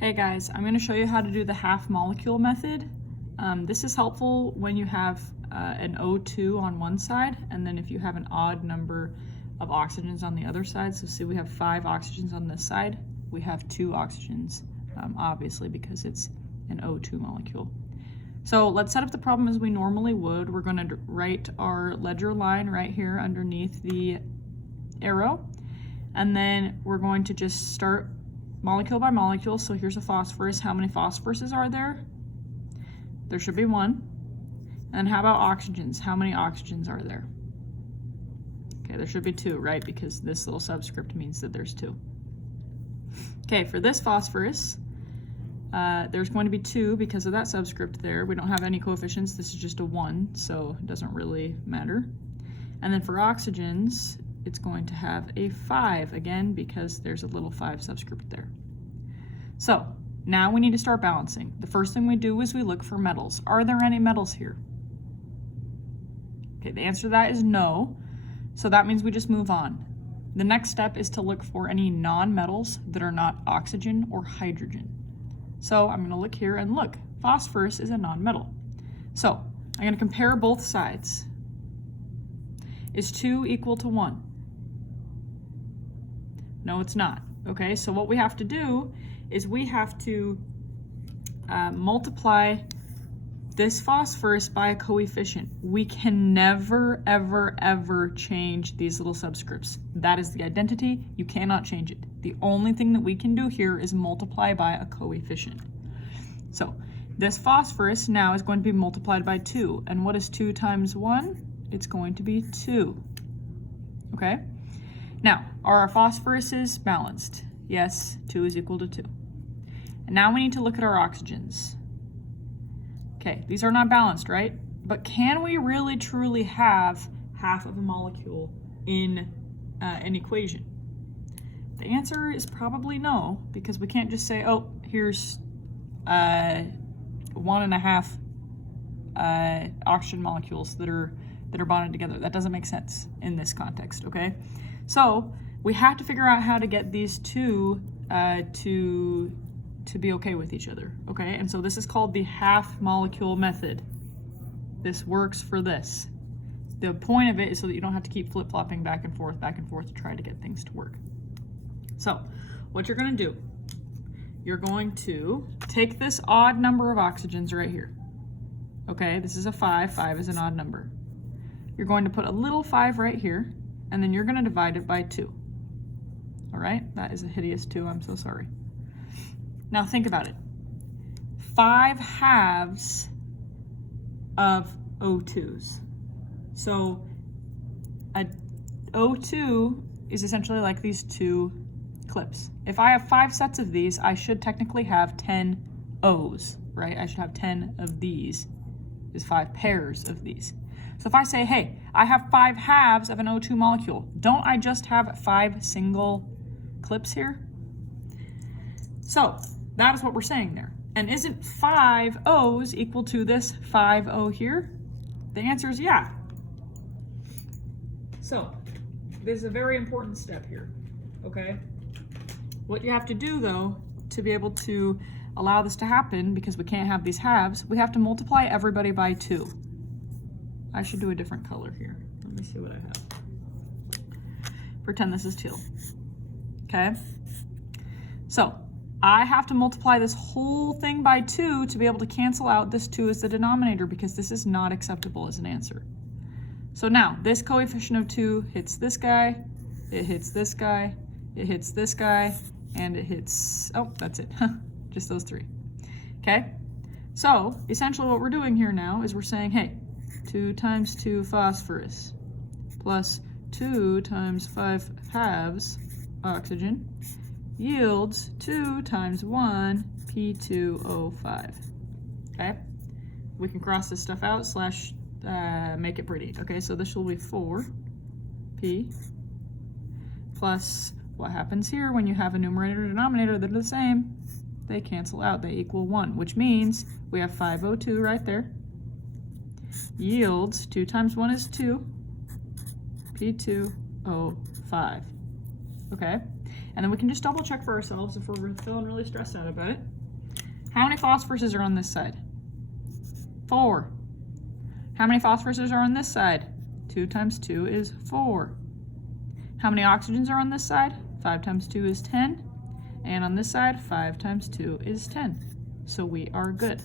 Hey guys, I'm going to show you how to do the half molecule method. This is helpful when you have an O2 on one side, and then if you have an odd number of oxygens on the other side. So see, we have 5 oxygens on this side. We have 2 oxygens, obviously, because it's an O2 molecule. So let's set up the problem as we normally would. We're going to write our ledger line right here underneath the arrow, and then we're going to just start molecule by molecule. So here's a phosphorus. How many phosphoruses are there? There should be 1. And how about oxygens? How many oxygens are there? Okay, there should be 2, right? Because this little subscript means that there's 2. Okay, for this phosphorus, there's going to be 2 because of that subscript there. We don't have any coefficients. This is just a 1, so it doesn't really matter. And then for oxygens, it's going to have a 5 again because there's a little 5 subscript there. So now we need to start balancing. The first thing we do is we look for metals. Are there any metals here? Okay, the answer to that is no. So that means we just move on. The next step is to look for any non-metals that are not oxygen or hydrogen. So I'm going to look here and look, phosphorus is a non-metal. So I'm going to compare both sides. Is 2 equal to 1? No, it's not. Okay, so what we have to do is we have to multiply this phosphorus by a coefficient. We can never, ever, ever change these little subscripts. That is the identity. You cannot change it. The only thing that we can do here is multiply by a coefficient. So this phosphorus now is going to be multiplied by 2. And what is 2 times 1? It's going to be 2. Okay? Now, are our phosphoruses balanced? Yes, 2 is equal to 2. And now we need to look at our oxygens. Okay, these are not balanced, right? But can we really truly have half of a molecule in an equation? The answer is probably no, because we can't just say, oh, here's 1.5 oxygen molecules that are bonded together. That doesn't make sense in this context, okay? So we have to figure out how to get these two to be okay with each other, okay? And so this is called the half molecule method. This works for this. The point of it is so that you don't have to keep flip-flopping back and forth to try to get things to work. So what you're going to do, you're going to take this odd number of oxygens right here. Okay, this is a 5. 5 is an odd number. You're going to put a little 5 right here, and then you're going to divide it by 2. All right, that is a hideous 2. I'm so sorry. Now think about it. 5 halves of O2s. So a O2 is essentially like these 2 clips. If I have 5 sets of these, I should technically have 10 O's, right? I should have 10 of these. Is 5 pairs of these. So if I say, hey, I have 5 halves of an O2 molecule, don't I just have 5 single clips here? So that is what we're saying there. And isn't 5 O's equal to this 5 O here? The answer is yeah. So this is a very important step here, okay? What you have to do, though, to be able to allow this to happen, because we can't have these halves, we have to multiply everybody by 2. I should do a different color here. Let me see what I have. Pretend this is teal. Okay? So I have to multiply this whole thing by 2 to be able to cancel out this 2 as the denominator, because this is not acceptable as an answer. So now this coefficient of 2 hits this guy, it hits this guy, it hits this guy, and it hits, oh, that's it. Just those 3. Okay? So essentially what we're doing here now is we're saying, hey, 2 times 2 phosphorus plus 2 times 5 halves oxygen yields 2 times 1 P2O5. Okay? We can cross this stuff out slash make it pretty. Okay, so this will be 4 P plus what happens here when you have a numerator and denominator that are the same. They cancel out, they equal 1, which means we have 5O2 right there. Yields 2 times 1 is 2, P2O5. Okay? And then we can just double check for ourselves if we're feeling really stressed out about it. How many phosphoruses are on this side? 4. How many phosphoruses are on this side? 2 times 2 is 4. How many oxygens are on this side? 5 times 2 is 10. And on this side, 5 times 2 is 10. So we are good.